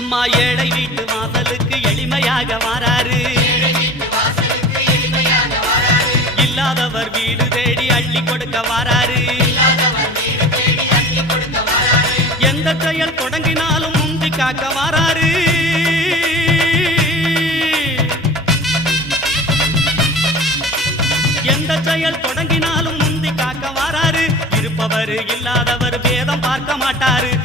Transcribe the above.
அம்மா ஏழை வீட்டு வாசலுக்கு எளிமையாக வாராரு. இல்லாதவர் வீடு தேடி அள்ளி கொடுக்க வாராரு. எந்த செயல் தொடங்கினாலும் முந்தி காக்க வாராரு. எந்த செயல் தொடங்கினாலும் முந்தி காக்க வாராரு. இருப்பவர் இல்லாதவர் பேதம் பார்க்க மாட்டாரு.